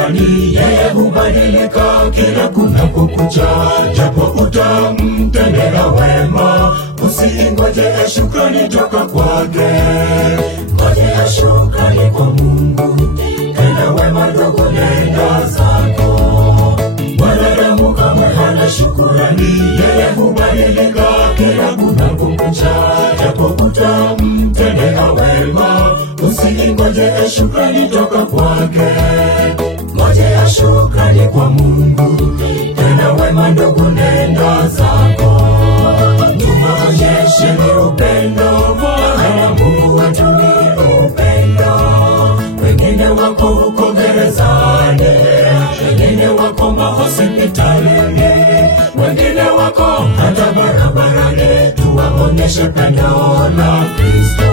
shukrani, yeye hubadilika kila kunapokucha. Japo utamtendea wema, usiingoje shukrani toka kwake. Ngojea shukrani kwa Mungu, tenda wema ndugu, nenda zako. Mwanadamu kamwe hana shukrani, yeye hubadilika kila kunapokucha. Japo utamtendea wema, usiingoje shukrani toka kwake. Ngojea shukrani kwa Mungu, tenda wema ndugu, nenda zako. Tumaonyeshe ni upendo, maana Mungu wetu ni upendo. Wengine wako huko gerezani, wengine wako mahospitalini, wengine wako hata barabarani. Tuwaonyeshe pendo la Kristo,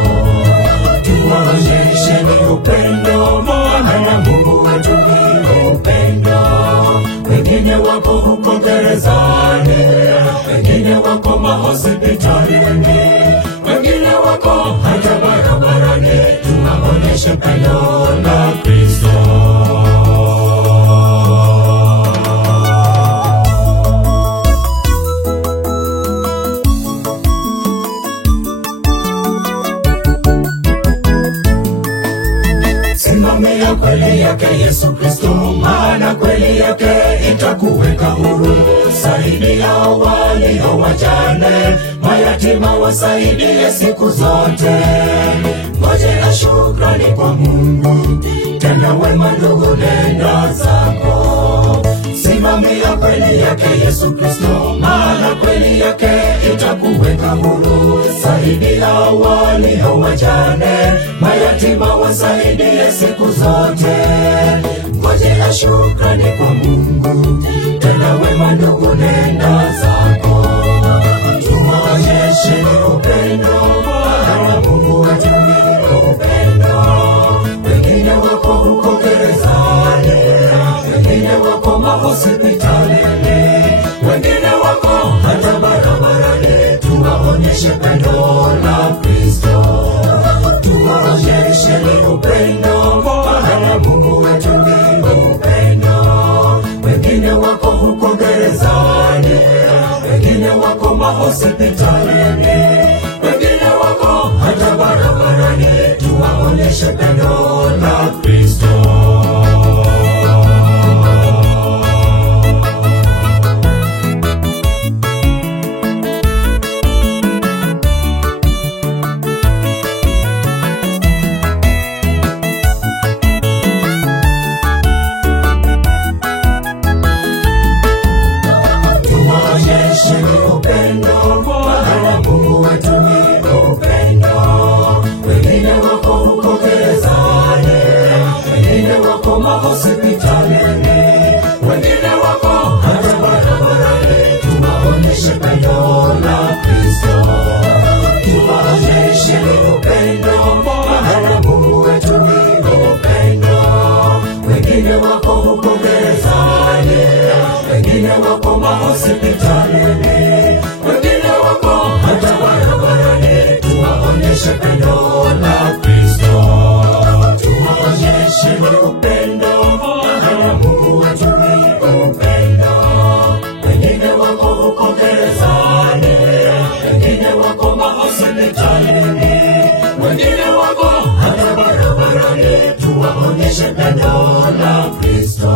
tuwaonyeshe ni upendo, maana Mungu wetu ni upendo. Wengine wako huko gerezani, wengine wako mahospitalini, wengine wako hata barabarani. Tuwaonyeshe pendo la Kristo. Simamia kweli yake Yesu Kristo, maana kweli yake itakuweka huru. Saidia walio wajane, mayatima wasaidie siku zote. Ngojea shukrani kwa Mungu, tenda wema ndugu, nenda zako. Simamia kweli yake Yesu Kristo, maana kweli yake itakuweka huru. Saidia walio wajane, mayatima wasaidie siku zote. Ngojea shukrani kwa Mungu, tenda wema ndugu, nenda zako. Tuwaonyeshe ni upendo, maana Mungu wetu ni upendo. Wengine wako huko gerezani, wengine wako mahospitalini, wengine wako hata barabarani. Tuwaonyeshe pendo la Kristo, tuwaonyeshe ni upendo, maana Mungu wetu ni upendo. Wengine wako huko gerezani, wengine wako mahospitalini, wengine wako hata barabarani. Tuwaonyeshe pendo la Kristo. Hospitalini, wengine wako hata barabarani. Tuwaonyeshe pendo la Kristo, tuwaonyeshe ni upendo, maana Mungu wetu ni upendo. Wengine wako huko gerezani, wengine wako mahospitalini, wengine wako hata barabarani. Tuwaonyeshe pendo la Kristo, tuwaonyeshe ni upendo, maana Mungu wetu ni upendo. Wengine wako huko gerezani, wengine wako mahospitalini, wengine wako hata barabarani. Tuwaonyeshe pendo la Kristo,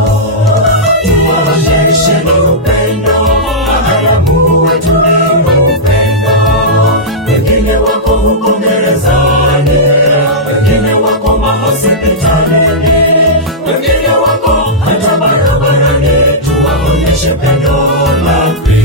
tuwaonyeshe ni upendo, maana Mungu wetu ni upendo. Wengine wako huko gerezani, wengine wako mahospitalini, wengine wako hata barabarani. Tuwaonyeshe pendo la Kristo.